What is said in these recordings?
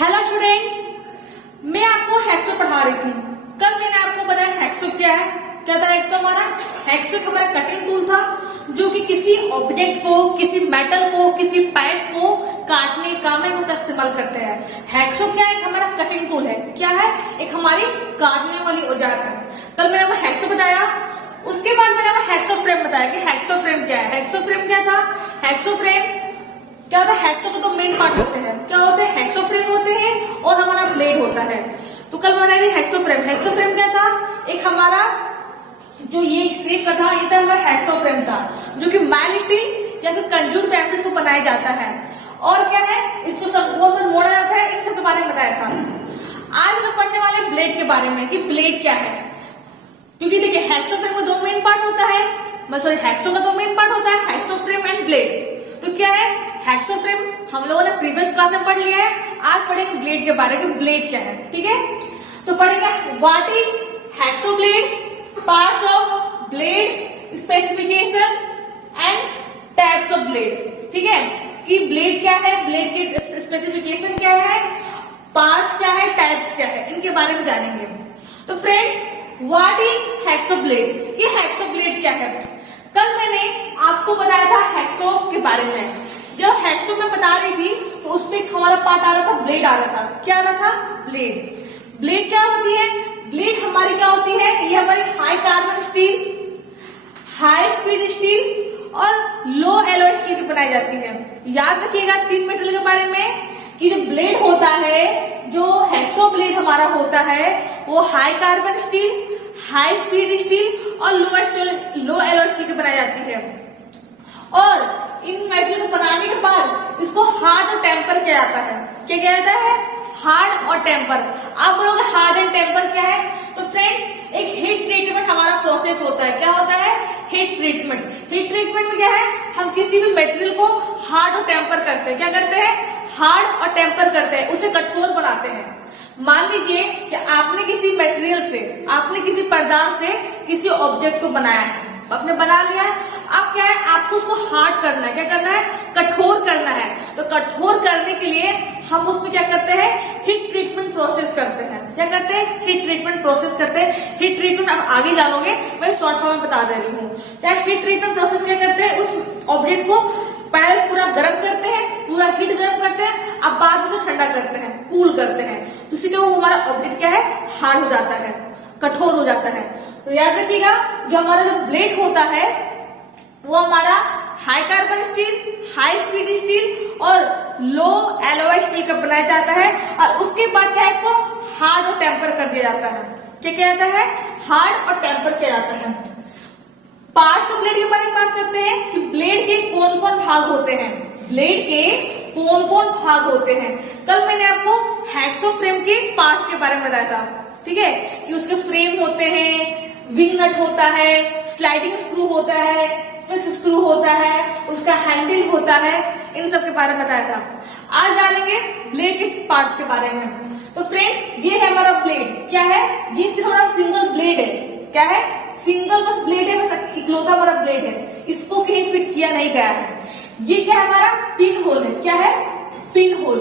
Hello students, मैं आपको hexo पढ़ा रही थी। कल मैंने आपको बताया हेक्सो क्या है। क्या था हेक्सो? हेक्सो एक हमारा कटिंग टूल था जो कि किसी ऑब्जेक्ट को, किसी मेटल को, किसी पाइप को काटने का में उसका इस्तेमाल करते हैं। हेक्सो क्या है? एक हमारा कटिंग टूल है। क्या है? एक हमारी काटने वाली औजार है। कल मैंने आपको हेक्सो बताया, उसके बाद मैंने आपको हेक्सो फ्रेम बताया कि हेक्सो फ्रेम क्या है। हेक्सो फ्रेम क्या था? हेक्सो फ्रेम क्या होता है? हेक्सो के दो मेन पार्ट होते हैं। क्या होते हैं? हेक्सो फ्रेम होते हैं और हमारा ब्लेड होता है। तो कल मैं बताई थी हेक्सो फ्रेम। हेक्सो फ्रेम क्या था? एक हमारा जो ये शेप का था, ये था हमारा हेक्सो फ्रेम था, जो कि माइल्ड स्टील या फिर कंड्यूट पाइप से इसको बनाया जाता है। और क्या है? इसको संकोच में मोड़ा जाता है। इन सब के बारे में बताया था। आज हम पढ़ने वाले ब्लेड के बारे में कि ब्लेड क्या है। क्योंकि देखिए हेक्सो फ्रेम का दो मेन पार्ट होता है, हेक्सो का दो मेन पार्ट होता है, हेक्सो फ्रेम एंड ब्लेड। तो क्या है हेक्सो फ्रेम? हम लोगों ने प्रीवियस क्लास में पढ़ लिया है। आज पढ़ेंगे ब्लेड के बारे में। ब्लेड क्या है, ठीक है? तो पढ़ेंगे what is hexo blade, parts of blade, specification and types of blade. ठीक है कि ब्लेड क्या है, ब्लेड की स्पेसिफिकेशन क्या है, पार्ट्स क्या है, टाइप्स क्या है, इनके बारे में जानेंगे। तो friends, what is hexo blade? ये हेक्सो ब्लेड क्या है? कल मैंने आपको बताया था हेक्सो के बारे में। जब हेक्सो में बता रही थी तो उसमें हमारा पार्ट आ रहा था, ब्लेड आ रहा था। क्या आ रहा था? ब्लेड। ब्लेड क्या होती है? ब्लेड हमारी क्या होती है? ये हमारी high carbon steel, high speed steel और लो एलॉय स्टील की बनाई जाती है। याद रखिएगा तीन मेटेरियल के बारे में कि जो ब्लेड होता है, जो हेक्सो ब्लेड हमारा होता है, वो high carbon steel, high speed steel और लो एलॉय स्टील की बनाई जाती है। और इन मेटेरियल को बनाने के बाद इसको हार्ड और टेम्पर किया जाता है। क्या किया जाता है? हार्ड और टेम्पर। आप बोलोगे हार्ड एंड टेम्पर क्या है? तो फ्रेंड्स, एक हीट ट्रीटमेंट हमारा प्रोसेस होता है। क्या होता है? Heat treatment. हीट ट्रीटमेंट में क्या है? हम किसी भी मेटेरियल को हार्ड और टेम्पर करते हैं। क्या करते हैं? हार्ड और टेम्पर करते हैं, उसे कठोर बनाते हैं। मान लीजिए कि आपने किसी मटेरियल से, आपने किसी पदार्थ से किसी ऑब्जेक्ट को बनाया है, आपने बना लिया है। अब क्या है? आपको उसको हार्ड करना है। क्या करना है? कठोर करना है। तो कठोर करने के लिए हम उसमें क्या करते हैं? हीट ट्रीटमेंट प्रोसेस करते हैं। क्या करते हैं? हीट ट्रीटमेंट प्रोसेस करते हैं। हीट ट्रीटमेंट आप आगे जानोगे, मैं शॉर्ट फॉर्म में बता दे रही हूँ। क्या हीट ट्रीटमेंट प्रोसेस में क्या करते हैं? उस ऑब्जेक्ट को पहले पूरा गर्म करते हैं, पूरा हीट गर्म करते हैं, अब बाद में उसे ठंडा करते हैं, कूल करते हैं। तो इससे क्या, वो हमारा ऑब्जेक्ट क्या है? हार्ड हो जाता है, कठोर हो जाता है। तो याद रखिएगा, जो हमारा जो ब्लेड होता है वो हमारा high carbon steel, high speed steel और लो एलॉय स्टील का बनाया जाता है। और उसके बाद क्या है? इसको हार्ड और टेम्पर कर दिया जाता है। क्या किया जाता है? हार्ड और टेम्पर किया जाता है। पार्ट्स ऑफ ब्लेड के बारे में बात करते हैं कि ब्लेड के कौन कौन भाग होते हैं। ब्लेड के कौन कौन भाग होते हैं? कल मैंने आपको हेक्सो फ्रेम के पार्ट्स के बारे में बताया था। ठीक है कि उसके फ्रेम होते हैं, विंग नट होता है, स्लाइडिंग स्क्रू होता है, फिक्स स्क्रू होता है, उसका हैंडल होता है, इन सब के बारे में बताया था। आज जानेंगे ब्लेड के पार्ट्स के बारे में। तो फ्रेंड्स, ये है हमारा ब्लेड। क्या है? ये सिर्फ हमारा सिंगल ब्लेड है। क्या है? सिंगल बस ब्लेड है, बस इकलौता हमारा ब्लेड है। इसको कहीं फिट किया नहीं गया है। ये क्या है? हमारा पिन होल है। क्या है? Pin hole.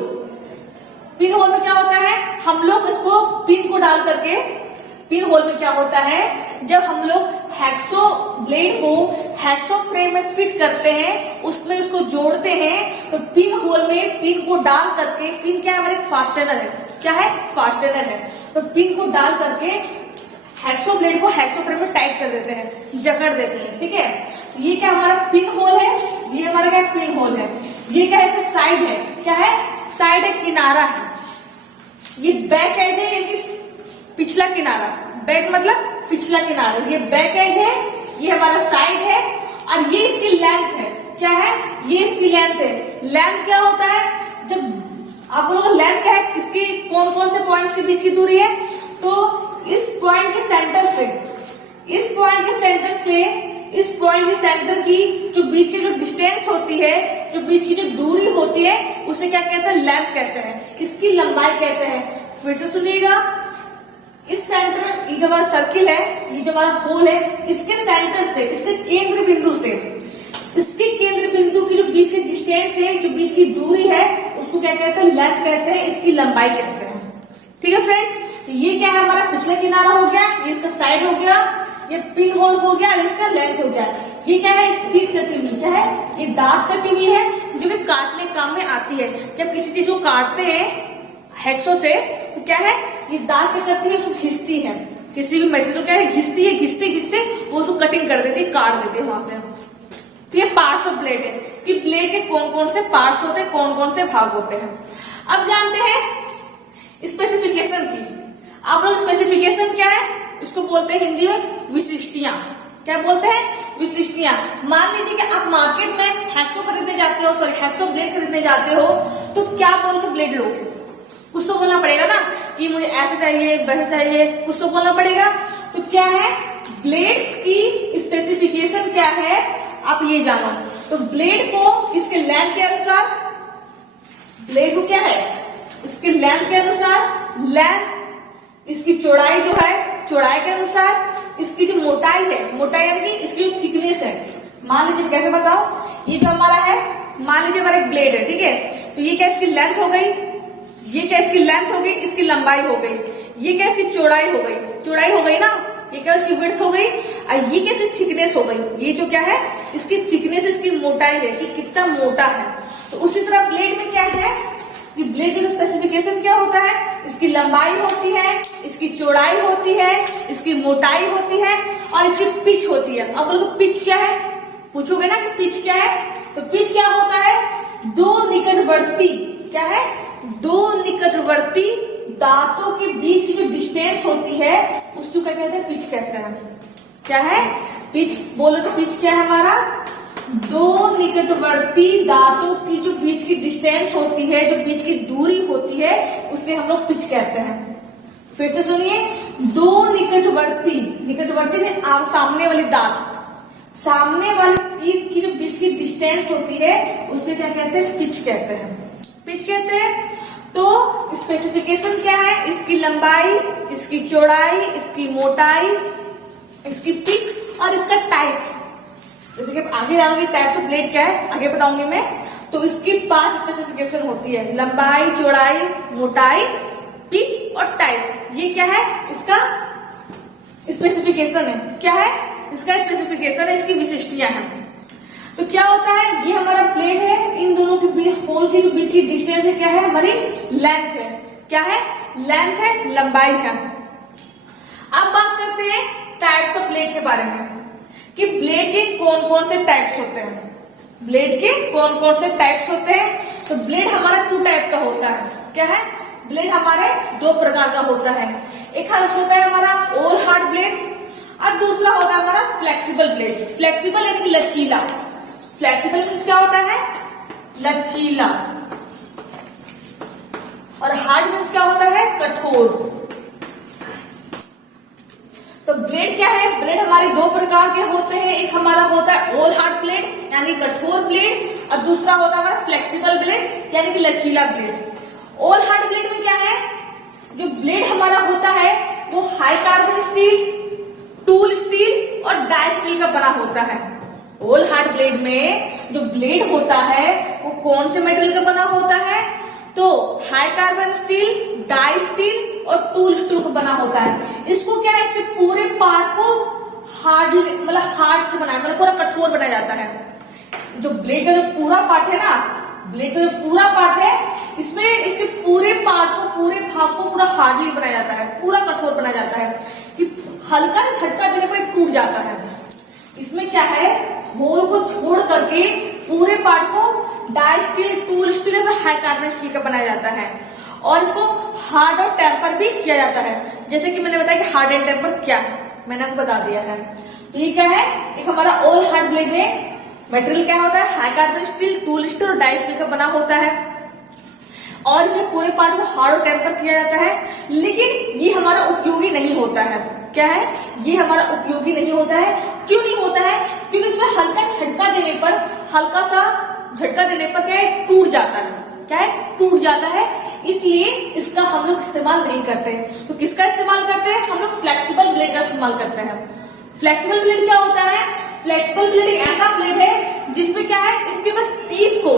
पिन होल में क्या होता है? हम लोग इसको पिन को डाल करके, पिन होल में क्या होता है? जब हम लोग हेक्सो ब्लेड को हेक्सो फ्रेम में फिट करते हैं, उसमें उसको जोड़ते हैं, तो पिन होल में पिन को डाल करके, पिन क्या है? हमारे फास्टेनर है। क्या है? फास्टेनर है। तो पिन को डाल करके हेक्सो ब्लेड को हेक्सो फ्रेम में टाइट कर देते हैं, जकड़ देते हैं। ठीक है, तो ये क्या हमारा पिन होल है। ये हमारा क्या? पिन होल है। ये क्या है? इसका साइड है। क्या है? साइड है, किनारा है। ये बैक एज है, यानी पिछला किनारा। बैक मतलब पिछला किनारा। ये बैक एज है, ये हमारा साइड है और ये इसकी लेंथ है। क्या है? ये इसकी लेंथ है। लेंथ क्या होता है? जब आप लोगों को लेंथ क्या है? किसकी, कौन कौन से पॉइंट्स के बीच की दूरी है? तो इस पॉइंट के सेंटर से, इस पॉइंट के सेंटर से इस पॉइंट के सेंटर की जो बीच की जो डिस्टेंस होती है, जो बीच की जो दूरी होती है, उसे क्या कहते हैं? लेंथ कहते हैं। इसकी लंबाई कहते हैं। फिर से सुनिएगा, इस सेंटर, ये जो हमारा सर्किल है, ये जो हमारा होल है, इसके सेंटर से, इसके केंद्र बिंदु से, इसके केंद्र बिंदु की जो बीच की डिस्टेंस है, जो बीच की दूरी है, उसको क्या कहते हैं, लेंथ कहते हैं, इसकी लंबाई कहते हैं। ठीक है फ्रेंड्स, तो ये क्या है हमारा पिछला किनारा हो गया, ये इसका साइड हो गया, ये पिन होल हो गया, इसका लेंथ हो गया। ये क्या है, स्टीथ कटी हुई, क्या है, ये दांत कटी हुई है जो कि काटने काम में आती है। जब किसी चीज को काटते हैं हैक्सो से तो क्या है, ये दांत क्या करती है, उसको घिसती है, किसी भी मेटेरियल क्या है, घिसती है, घिसते घिसते वो उसको कटिंग कर देती है, काट देती है वहां से। तो ये पार्ट्स ऑफ ब्लेड है कि ब्लेड के कौन कौन से पार्ट्स होते हैं, कौन कौन से भाग होते हैं। अब जानते हैं स्पेसिफिकेशन की। आप लोग स्पेसिफिकेशन क्या है, इसको बोलते हैं हिंदी में विशिष्टियां। क्या बोलते हैं, विशिष्टियां। मान लीजिए कि आप मार्केट में हैक्सो खरीदने जाते हो, सॉरी हैक्सो ब्लेड खरीदने जाते हो, तो क्या बोल के ब्लेड लोगे, कुछ तो बोलना पड़ेगा ना कि मुझे ऐसे चाहिए, वैसे चाहिए, कुछ तो बोलना पड़ेगा। तो क्या है, ब्लेड की स्पेसिफिकेशन क्या है आप ये जानो। तो ब्लेड को इसके लेंथ के अनुसार, ब्लेड को क्या है, इसके लेंथ के अनुसार, लेंथ इसकी चौड़ाई जो है, चौड़ाई के अनुसार, इसकी जो मोटाई है, मोटाई यानी कि इसकी जो थिकनेस है। मान लीजिए कैसे बताओ, ये जो हमारा है, मान लीजिए हमारा एक ब्लेड है, ठीक है, तो ये क्या इसकी लेंथ हो गई, ये क्या इसकी लेंथ हो गई, इसकी लंबाई हो गई, ये क्या इसकी चौड़ाई हो गई, चौड़ाई हो गई ना, ये क्या इसकी विड्थ हो गई, और ये कैसी थिकनेस हो गई, ये जो क्या है इसकी थिकनेस, इसकी मोटाई है कि कितना मोटा है। तो उसी तरह ब्लेड में क्या है कि ब्लेड की स्पेसिफिकेशन क्या होता है, इसकी लंबाई होती है, इसकी चौड़ाई होती है, इसकी मोटाई होती है और इसकी पिच होती है। अब लोग पिच क्या है पूछोगे ना कि पिच क्या है, तो पिच क्या होता है, दो निकटवर्ती, क्या है, दो निकटवर्ती दांतों के बीच की जो डिस्टेंस होती है उसको क्या कहते हैं, पिच कहते हैं। क्या है, पिच, बोलो तो पिच क्या है हमारा, दो निकटवर्ती दांतों की जो बीच की डिस्टेंस होती है, जो बीच की दूरी होती है, उसे हम लोग पिच कहते हैं। फिर से सुनिए, दो निकटवर्ती, निकटवर्ती में आप सामने वाली दांत, सामने वाली टीथ की जो बीच की डिस्टेंस होती है उसे क्या कहते हैं, पिच कहते हैं, पिच कहते हैं। तो स्पेसिफिकेशन क्या है, इसकी लंबाई, इसकी चौड़ाई, इसकी मोटाई, इसकी पिच और इसका टाइप। जैसे कि आगे जाऊंगी टाइप्स ऑफ ब्लेड क्या है आगे बताऊंगी मैं। तो इसकी 5 स्पेसिफिकेशन होती है, लंबाई, चौड़ाई, मोटाई, पिच और टाइप। ये क्या है, इसका स्पेसिफिकेशन है। क्या है, इसका स्पेसिफिकेशन है, इसकी विशिष्टियां हैं। तो क्या होता है, ये हमारा ब्लेड है, इन दोनों के बीच होल के बीच की डिस्टेंस है, क्या है, हमारी लेंथ है। क्या है, लेंथ है, लंबाई है। अब बात करते हैं टाइप्स ऑफ ब्लेड के बारे में कि ब्लेड के कौन कौन से टाइप्स होते हैं, ब्लेड के कौन कौन से टाइप्स होते हैं। तो ब्लेड हमारा 2 टाइप का होता है। क्या है, ब्लेड हमारे 2 प्रकार का होता है। एक होता है हमारा ऑल हार्ड ब्लेड और दूसरा होता है हमारा फ्लेक्सिबल ब्लेड। फ्लेक्सिबल यानी कि लचीला, फ्लेक्सिबल मीन्स क्या होता है, लचीला, और हार्ड मीन्स क्या होता है, कठोर। तो ब्लेड क्या है, ब्लेड हमारे 2 प्रकार के होते हैं। एक हमारा होता है ऑल हार्ड ब्लेड यानी कठोर ब्लेड, और दूसरा होता है हमारा फ्लेक्सिबल ब्लेड यानी कि लचीला ब्लेड। ऑल हार्ड ब्लेड में क्या है, जो ब्लेड हमारा होता है वो high carbon steel, tool steel और डाई स्टील का बना होता है। ऑल हार्ड ब्लेड में जो ब्लेड होता है वो कौन से मेटेरियल का बना होता है, तो high carbon steel, die steel और टूल स्टील का बना होता है। इसको क्या है, इसके पूरे पार्ट को हार्ड, मतलब हार्ड से बनाया, मतलब पूरा कठोर बनाया जाता है। जो ब्लेड का जो पूरा पार्ट है ना, ब्लेड का जो पूरा पार्ट है, इसमें इसके पूरे पार्ट को, पूरे भाग को पूरा हार्डली बनाया जाता है, पूरा कठोर बनाया जाता है कि हल्का झटका देने पर टूट जाता है। इसमें क्या है, होल को छोड़ करके पूरे पार्ट को डाई स्टील, टूल स्टील या हाई कार्बन स्टील का बनाया जाता है, और इसको हार्ड और टेम्पर भी किया जाता है। जैसे कि मैंने बताया कि हार्ड एंड टेम्पर क्या है, मैंने आपको बता दिया है। तो ये क्या है, एक हमारा ऑल हार्ड ब्लेड में मटेरियल क्या होता है, high carbon steel, tool steel और डाई स्टील का बना होता है, और इसे पूरे पार्ट को हार्ड और टेम्पर किया जाता है। लेकिन ये हमारा उपयोगी नहीं होता है। क्या है, ये हमारा उपयोगी नहीं होता है। क्यों नहीं होता है, क्योंकि इसमें हल्का झटका देने पर, हल्का सा झटका देने पर क्या है, टूट जाता है। क्या है, टूट जाता है, इसलिए इसका हम लोग इस्तेमाल नहीं करते। तो किसका इस्तेमाल करते हैं, हम लोग फ्लेक्सिबल ब्लेड का इस्तेमाल करते हैं। फ्लेक्सिबल ब्लेड क्या होता है, फ्लेक्सिबल ब्लेड एक ऐसा ब्लेड है जिसमें क्या है, इसके बस टीथ को,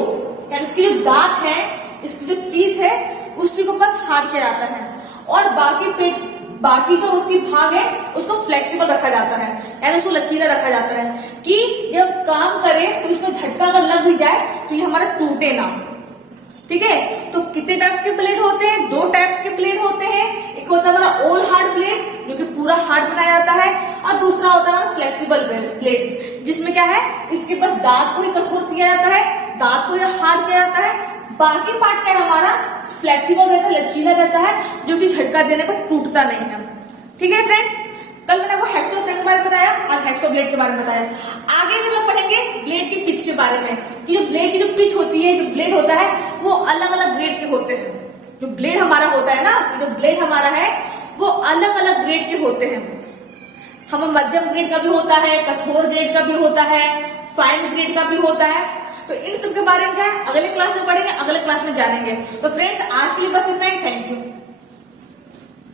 यानी इसके जो दांत है, इसकी जो टीथ है उसी को बस हार्ड किया जाता है, और बाकी जो उसकी भाग है उसको फ्लेक्सिबल रखा जाता है, यानी उसको लचीला रखा जाता है कि जब काम करे तो इसमें झटका अगर लग भी जाए तो ये हमारा टूटे ना। ठीक है, तो कितने टाइप्स के प्लेट होते हैं? 2 टाइप्स के प्लेट होते हैं। एक होता है हमारा ऑल हार्ड प्लेट जो कि पूरा हार्ड बनाया जाता है, और दूसरा होता है हमारा फ्लेक्सिबल प्लेट जिसमें क्या है, इसके पास दांत को ही कठोर किया जाता है, दांत को ही हार्ड किया जाता है, बाकी पार्ट क्या है हमारा फ्लेक्सिबल रहता है, लचीला रहता है, जो कि झटका देने पर टूटता नहीं है। ठीक है फ्रेंड्स, कल मैंने आपको हेक्सो फ्रेम के बारे में बताया, आज हेक्सो ब्लेड के बारे में बताया। आगे भी हम पढ़ेंगे ब्लेड की पिच के बारे में कि जो ब्लेड की जो पिच होती है, जो ब्लेड होता है वो अलग अलग ग्रेड के होते हैं। जो ब्लेड हमारा होता है ना, जो ब्लेड हमारा है वो अलग अलग ग्रेड के होते हैं। हम मध्यम ग्रेड का भी होता है, कठोर ग्रेड का भी होता है, फाइन ग्रेड का भी होता है। तो इन सब के बारे में क्या है अगले क्लास में पढ़ेंगे, अगले क्लास में जानेंगे। तो फ्रेंड्स आज के लिए बस इतना ही।